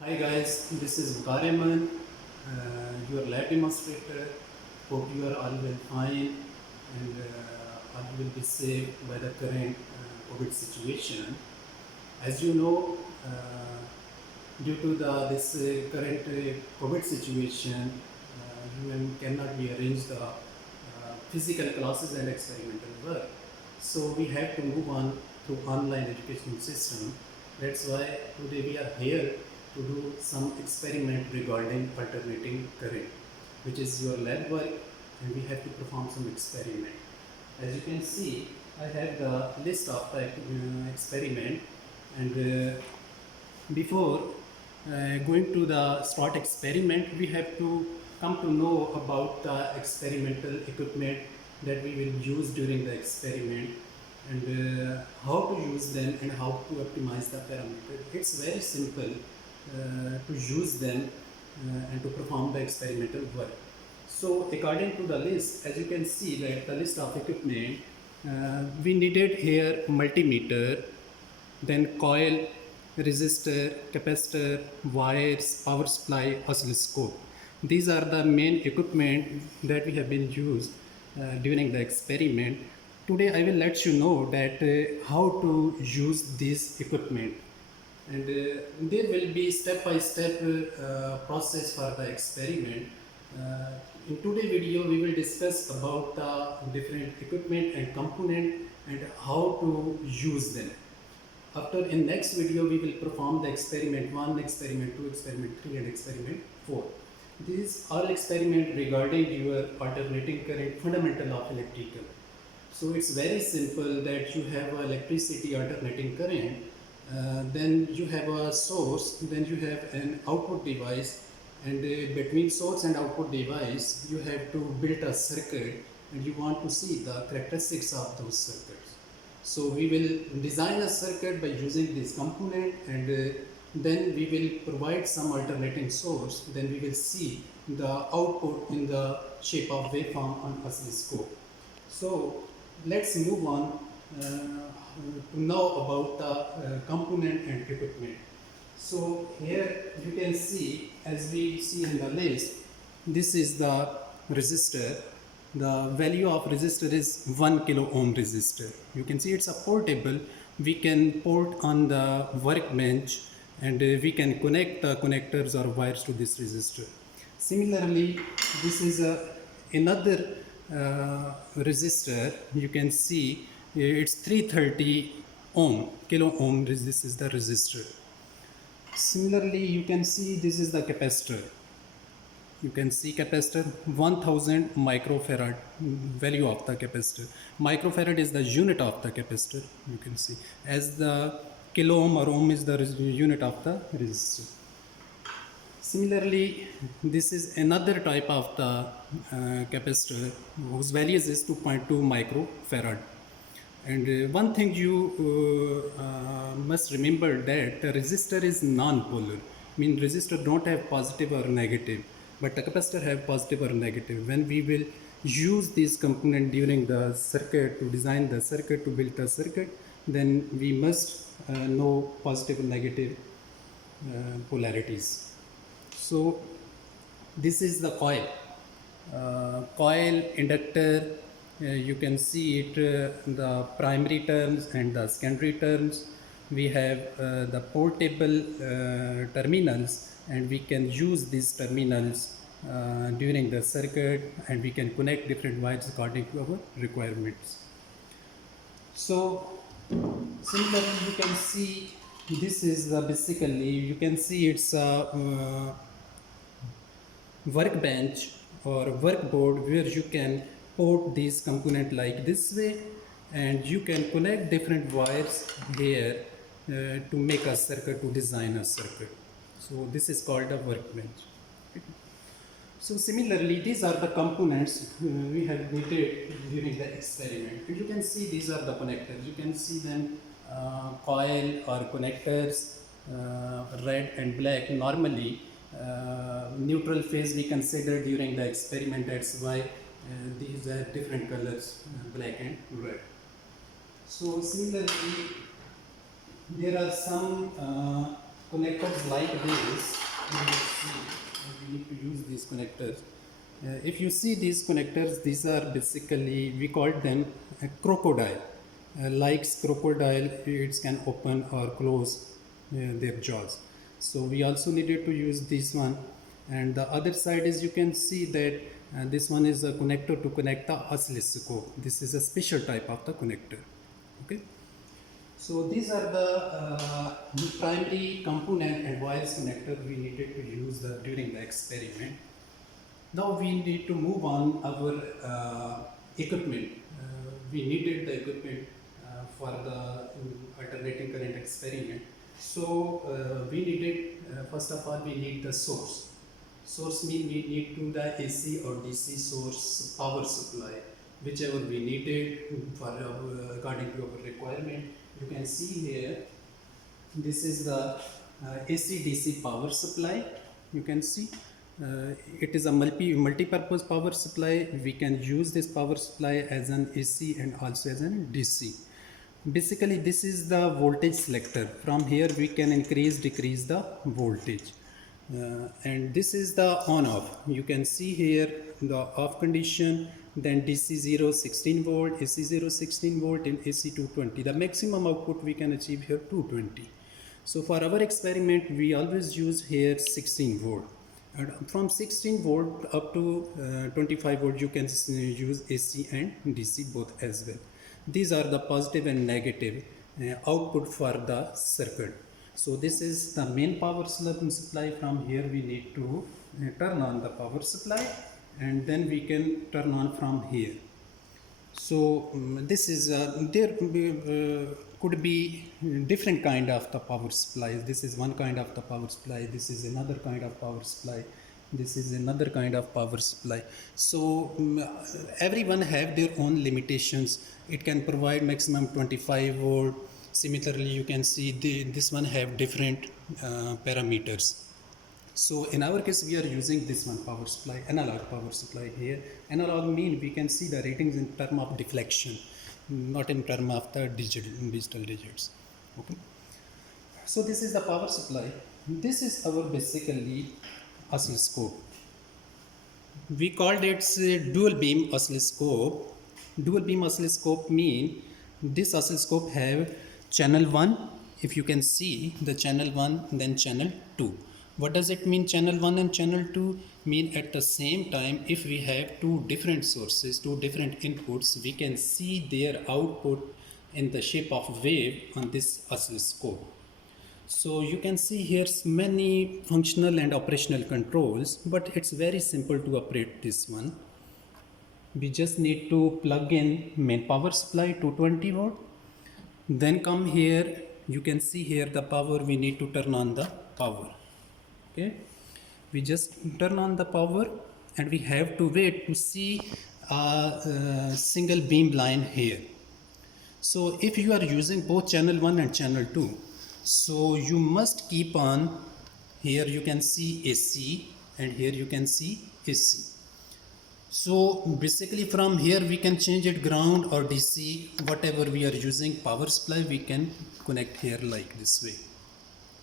Hi guys, this is Gareman, your lab demonstrator. Hope you are all well fine and all will be safe by the current COVID situation. As you know, due to this current COVID situation, UN cannot be arranged the physical classes and experimental work. So we have to move on to online education system. That's why today we are here to do some experiment regarding alternating current, which is your lab work, and we have to perform some experiment. As you can see, I have the list of the experiment, and before going to the start experiment, we have to come to know about the experimental equipment that we will use during the experiment, and how to use them and how to optimize the parameter. It's very simple to use them and to perform the experimental work. So according to the list, as you can see that the list of equipment, we needed here multimeter, then coil, resistor, capacitor, wires, power supply, oscilloscope. These are the main equipment that we have been used during the experiment. Today I will let you know that how to use this equipment, and there will be step-by-step process for the experiment. In today's video we will discuss about the different equipment and component and how to use them. After in next video we will perform the experiment 1, experiment 2, experiment 3 and experiment 4. These all experiment regarding your alternating current fundamental of electrical. So it's very simple that you have electricity alternating current, then you have a source, then you have an output device, and between source and output device you have to build a circuit, and you want to see the characteristics of those circuits. So we will design a circuit by using this component, and then we will provide some alternating source, then we will see the output in the shape of waveform on oscilloscope. So let's move on to know about the component and equipment. So here you can see, as we see in the list, this is the resistor. The value of resistor is 1 kilo ohm resistor. You can see it's a portable. We can port on the workbench, and we can connect the connectors or wires to this resistor. Similarly, this is another resistor. You can see it's 330 ohm, kilo ohm. This is the resistor. Similarly, you can see this is the capacitor. You can see capacitor 1000 microfarad, value of the capacitor. Microfarad is the unit of the capacitor. You can see as the kilo ohm or ohm is the unit of the resistor. Similarly, this is another type of the capacitor whose value is 2.2 microfarad. And one thing you must remember that the resistor is non-polar. I mean, resistor don't have positive or negative, but the capacitor have positive or negative. When we will use this component during the circuit to design the circuit, to build the circuit, then we must know positive and negative polarities. So this is the coil. Coil, inductor, you can see it, the primary terms and the secondary terms. We have the portable terminals, and we can use these terminals during the circuit, and we can connect different wires according to our requirements. So similarly, you can see this is basically, you can see it's a workbench or workboard where you can port these component like this way, and you can connect different wires here to make a circuit, to design a circuit. So this is called a workbench. So similarly, these are the components we have needed during the experiment. And you can see these are the connectors. You can see them coil or connectors, red and black. Normally, neutral phase we consider during the experiment. That's why these are different colors, black and red. So similarly, there are some connectors like this, you will see, we need to use these connectors. If you see these connectors, these are basically, we call them a crocodile. Likes crocodile, it can open or close their jaws. So we also needed to use this one. And the other side is, you can see that this one is a connector to connect the oscilloscope. This is a special type of the connector. Okay. So these are the primary component and wires connector we needed to use during the experiment. Now we need to move on our equipment. We needed the equipment for the alternating current experiment. So we needed, first of all, we need the source. Source means we need to the AC or DC source power supply, whichever we needed for according to our requirement. You can see here, this is the AC-DC power supply. You can see it is a multi-purpose power supply. We can use this power supply as an AC and also as an DC. Basically, this is the voltage selector. From here we can increase, decrease the voltage. And this is the on-off. You can see here the off condition, then DC 0 16 volt, AC 0 16 volt, and AC 220. The maximum output we can achieve here 220. So for our experiment, we always use here 16 volt. And from 16 volt up to 25 volt, you can use AC and DC both as well. These are the positive and negative output for the circuit. So this is the main power supply. From here we need to turn on the power supply, and then we can turn on from here. So this is there could be different kind of the power supplies. This is one kind of the power supply, this is another kind of power supply, this is another kind of power supply. So everyone have their own limitations. It can provide maximum 25 volt. Similarly, you can see this one have different parameters. So in our case, we are using this one power supply, analog power supply here. Analog mean we can see the ratings in term of deflection, not in term of the digital digits. Okay. So this is the power supply. This is our basically oscilloscope. We called it dual beam oscilloscope. Dual beam oscilloscope mean this oscilloscope have channel 1, if you can see the channel 1, then channel 2. What does it mean, channel 1 and channel 2? Mean at the same time, if we have two different sources, two different inputs, we can see their output in the shape of wave on this oscilloscope. So you can see here many functional and operational controls, but it's very simple to operate this one. We just need to plug in main power supply 220 volt. Then come here, you can see here the power, we need to turn on the power. Okay, we just turn on the power and we have to wait to see a single beam line here. So if you are using both channel 1 and channel 2, so you must keep on, here you can see AC and here you can see AC. So basically from here we can change it ground or DC, whatever we are using power supply, we can connect here like this way.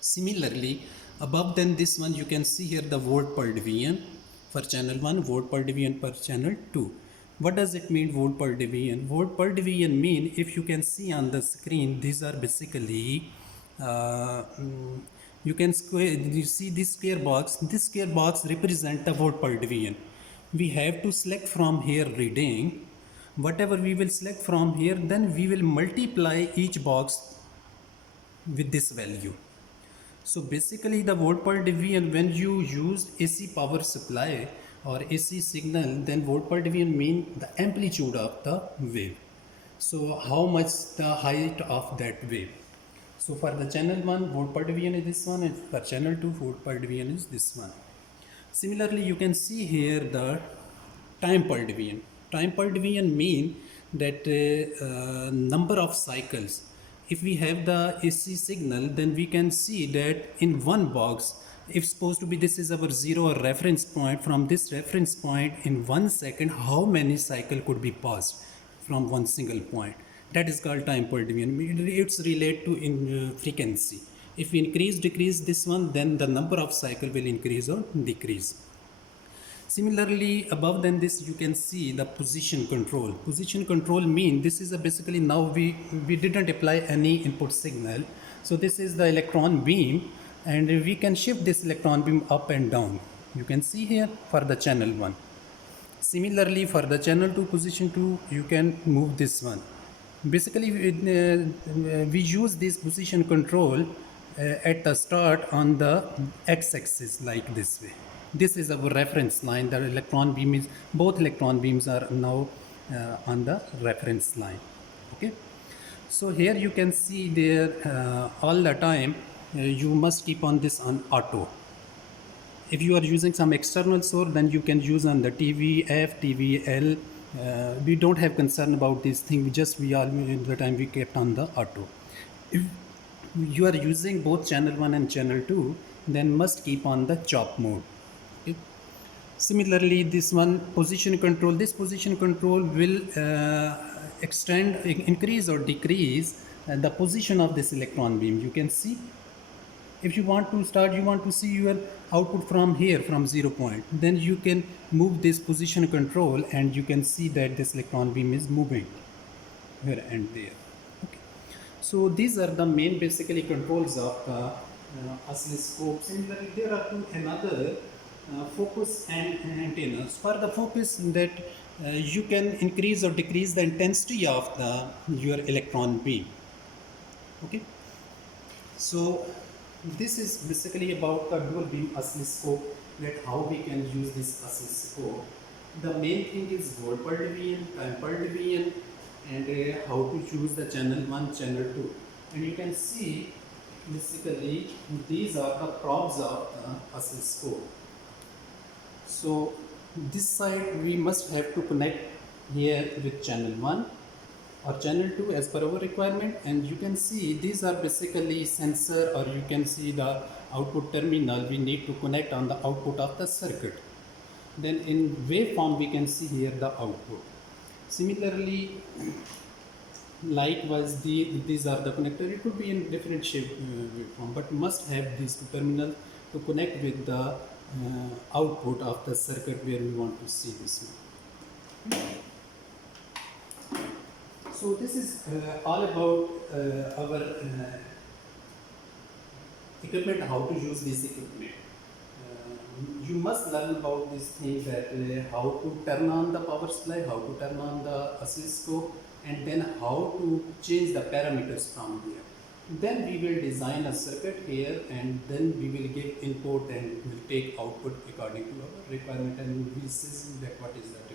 Similarly, above than this one, you can see here the volt per division for channel 1, volt per division per channel 2. What does it mean, volt per division? Volt per division mean, if you can see on the screen, these are basically you can you see this square box. This square box represent the volt per division. We have to select from here reading. Whatever we will select from here, then we will multiply each box with this value. So basically the volt per division, when you use AC power supply or AC signal, then volt per division mean the amplitude of the wave. So how much the height of that wave. So for the channel 1, volt per division is this one, and for channel 2, volt per division is this one. Similarly, you can see here the time per division. Time per division mean that number of cycles. If we have the AC signal, then we can see that in one box, if supposed to be this is our 0 or reference point, from this reference point in 1 second, how many cycle could be passed from one single point. That is called time per division. It's related to in frequency. If we decrease this one, then the number of cycle will increase or decrease. Similarly, above than this, you can see the position control. Position control mean this is basically now we didn't apply any input signal. So this is the electron beam, and we can shift this electron beam up and down. You can see here for the channel 1. Similarly, for the channel 2 position 2, you can move this one. Basically, we use this position control at the start on the x-axis like this way. This is our reference line. The electron beam is, both electron beams are now on the reference line. Okay. So here you can see there all the time you must keep on this on auto. If you are using some external source, then you can use on the TVF, TVL. We don't have concern about this thing. We all the time we kept on the auto. If you are using both channel 1 and channel 2, then must keep on the chop mode. Okay? Similarly, this one position control. This position control will extend, increase or decrease the position of this electron beam. You can see. If you want to start, you want to see your output from here, from 0 point, then you can move this position control and you can see that this electron beam is moving here and there. Okay. So these are the main basically controls of the oscilloscope. Similarly, there are another focus and antennas. For the focus, that you can increase or decrease the intensity of your electron beam. Okay. So this is basically about the dual beam oscilloscope, that how we can use this oscilloscope. The main thing is volt per division, time per division, and how to choose the channel 1, channel 2. And you can see basically these are the probes of the oscilloscope. So this side we must have to connect here with channel 1 or channel 2 as per our requirement, and you can see these are basically sensor, or you can see the output terminal we need to connect on the output of the circuit. Then in waveform we can see here the output. Similarly, likewise these are the connector. It could be in different shape waveform, but must have these two terminals to connect with the output of the circuit where we want to see this one. So this is all about our equipment, how to use this equipment. You must learn about this thing, that how to turn on the power supply, how to turn on the oscilloscope, and then how to change the parameters from here. Then we will design a circuit here, and then we will give input and will take output according to our requirement, and we will see that what is the difference.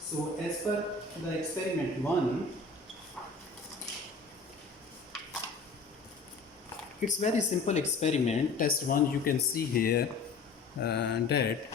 So as per the experiment 1, it's very simple experiment. Test 1, you can see here that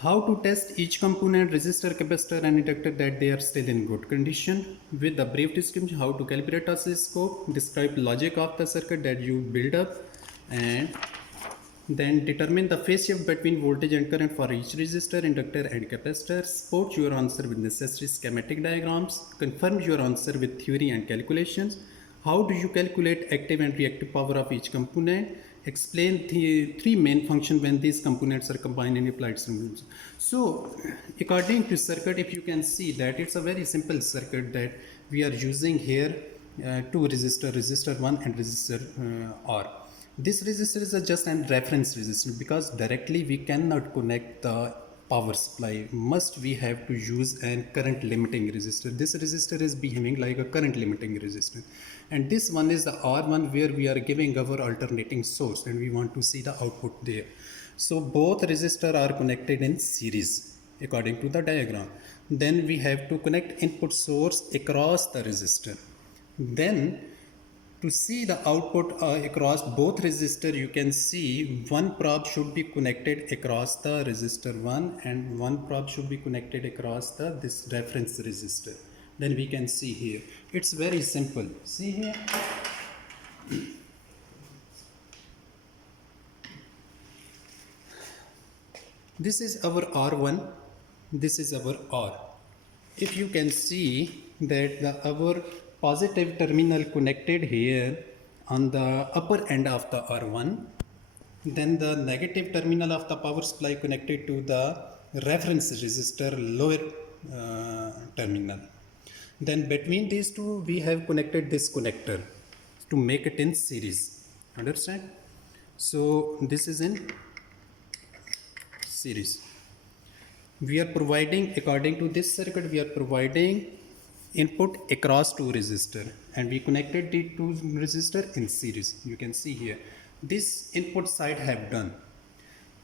how to test each component, resistor, capacitor and inductor, that they are still in good condition. With the brief description, how to calibrate oscilloscope, describe logic of the circuit that you build up, and then determine the phase shift between voltage and current for each resistor, inductor and capacitor. Support your answer with necessary schematic diagrams. Confirm your answer with theory and calculations. How do you calculate active and reactive power of each component? Explain the three main functions when these components are combined in applied circuits. So according to circuit, if you can see that it's a very simple circuit that we are using here, two resistor, resistor 1 and resistor R. This resistor is just a reference resistor, because directly we cannot connect the power supply. Must we have to use a current limiting resistor. This resistor is behaving like a current limiting resistor, and this one is the R1, where we are giving our alternating source and we want to see the output there. So both resistors are connected in series according to the diagram. Then we have to connect input source across the resistor. Then to see the output across both resistor, you can see one probe should be connected across the resistor 1 and one probe should be connected across this reference resistor. Then we can see here. It's very simple. See here. This is our R1. This is our R. if you can see that our positive terminal connected here on the upper end of the R1, then the negative terminal of the power supply connected to the reference resistor lower terminal. Then between these two we have connected this connector to make it in series. Understand? So this is in series. We are providing, according to this circuit, we are providing input across two resistor, and we connected the two resistor in series. You can see here this input side have done.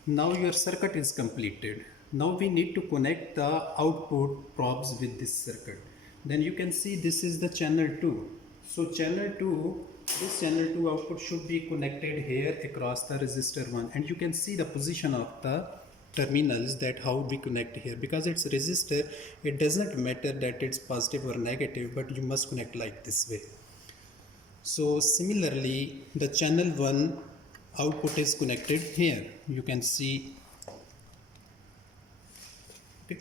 Now your circuit is completed. Now we need to connect the output probes with this circuit. Then you can see this is the channel 2. So channel 2, this channel 2 output should be connected here across the resistor 1, and you can see the position of the terminals, that how we connect here. Because it's resistor, it doesn't matter that it's positive or negative, but you must connect like this way. So similarly, the channel 1 output is connected here. You can see. Okay.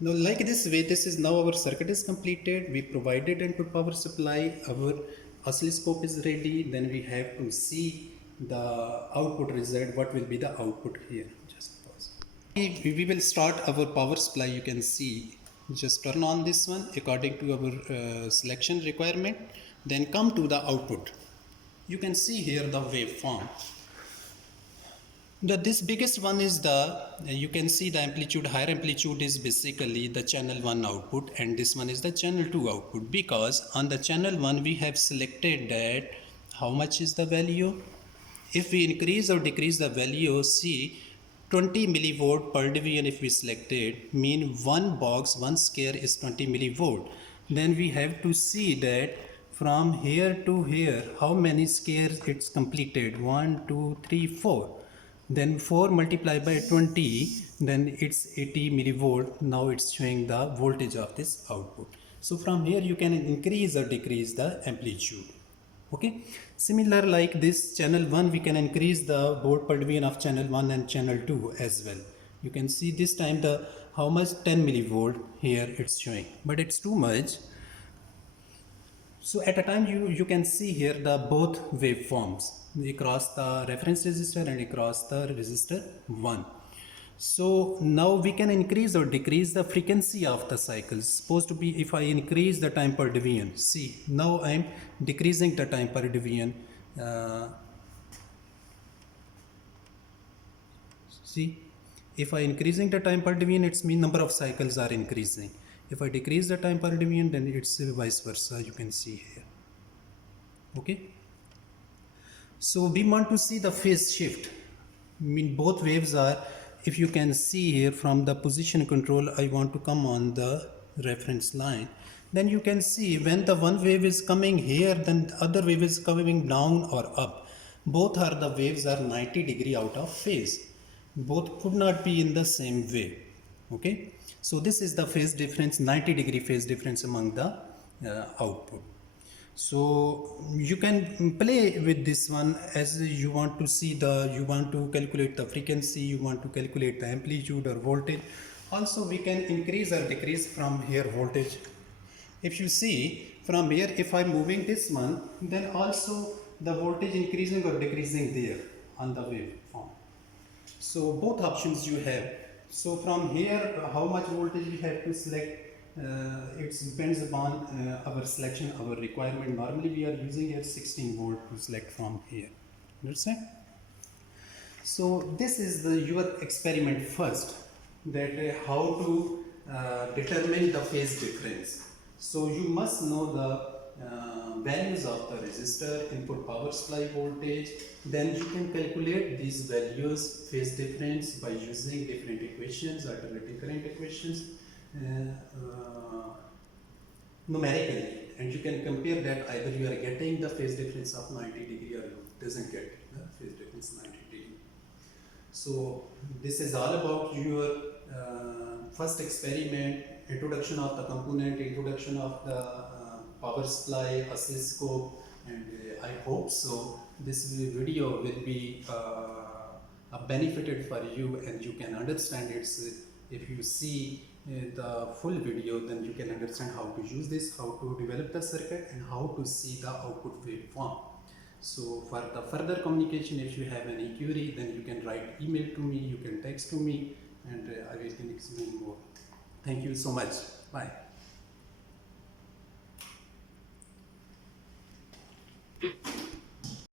Now like this way, this is now our circuit is completed. We provided input power supply. Our oscilloscope is ready. Then we have to see the output result. What will be the output here? Just pause. We will start our power supply. You can see. Just turn on this one according to our selection requirement. Then come to the output. You can see here the waveform. This biggest one is you can see the amplitude, higher amplitude is basically the channel 1 output, and this one is the channel 2 output, because on the channel 1 we have selected that how much is the value. If we increase or decrease the value, see 20 millivolt per division if we selected, mean one box, one square is 20 millivolt. Then we have to see that from here to here how many squares it's completed. 1, 2, 3, 4. Then 4 multiplied by 20, then it's 80 millivolt. Now it's showing the voltage of this output. So from here you can increase or decrease the amplitude. Okay. Similar like this channel 1, we can increase the volt per division of channel 1 and channel 2 as well. You can see this time the how much 10 millivolt here it's showing, but it's too much. So at a time you can see here the both waveforms across the reference resistor and across the resistor 1. So now we can increase or decrease the frequency of the cycles. Supposed to be if I increase the time per division. See, now I am decreasing the time per division. See, if I increasing the time per division, it's mean number of cycles are increasing. If I decrease the time per division, then it's vice versa. You can see here. Okay. So we want to see the phase shift. I mean both waves are, if you can see here from the position control, I want to come on the reference line. Then you can see when the one wave is coming here, then the other wave is coming down or up. Both are the waves are 90 degree out of phase. Both could not be in the same way. Okay. So this is the phase difference, 90 degree phase difference among the output. So you can play with this one as you want to see you want to calculate the frequency, you want to calculate the amplitude or voltage. Also we can increase or decrease from here voltage. If you see from here, if I'm moving this one, then also the voltage increasing or decreasing there on the waveform. So both options you have. So from here, how much voltage we have to select, it depends upon our selection, our requirement. Normally we are using here 16 volt to select from here. Understand? So this is your experiment first, that how to determine the phase difference. So you must know the values of the resistor, input power supply voltage. Then you can calculate these values, phase difference, by using different equations, alternating current equations, numerically, and you can compare that either you are getting the phase difference of 90 degree or doesn't get the phase difference 90 degree. So this is all about your first experiment, introduction of the component, introduction of the power supply, oscilloscope, and I hope so this video will be benefited for you, and you can understand it if you see the full video, then you can understand how to use this, how to develop the circuit, and how to see the output waveform. So for the further communication, if you have any query, then you can write email to me, you can text to me, and I will explain more. Thank you so much. Bye.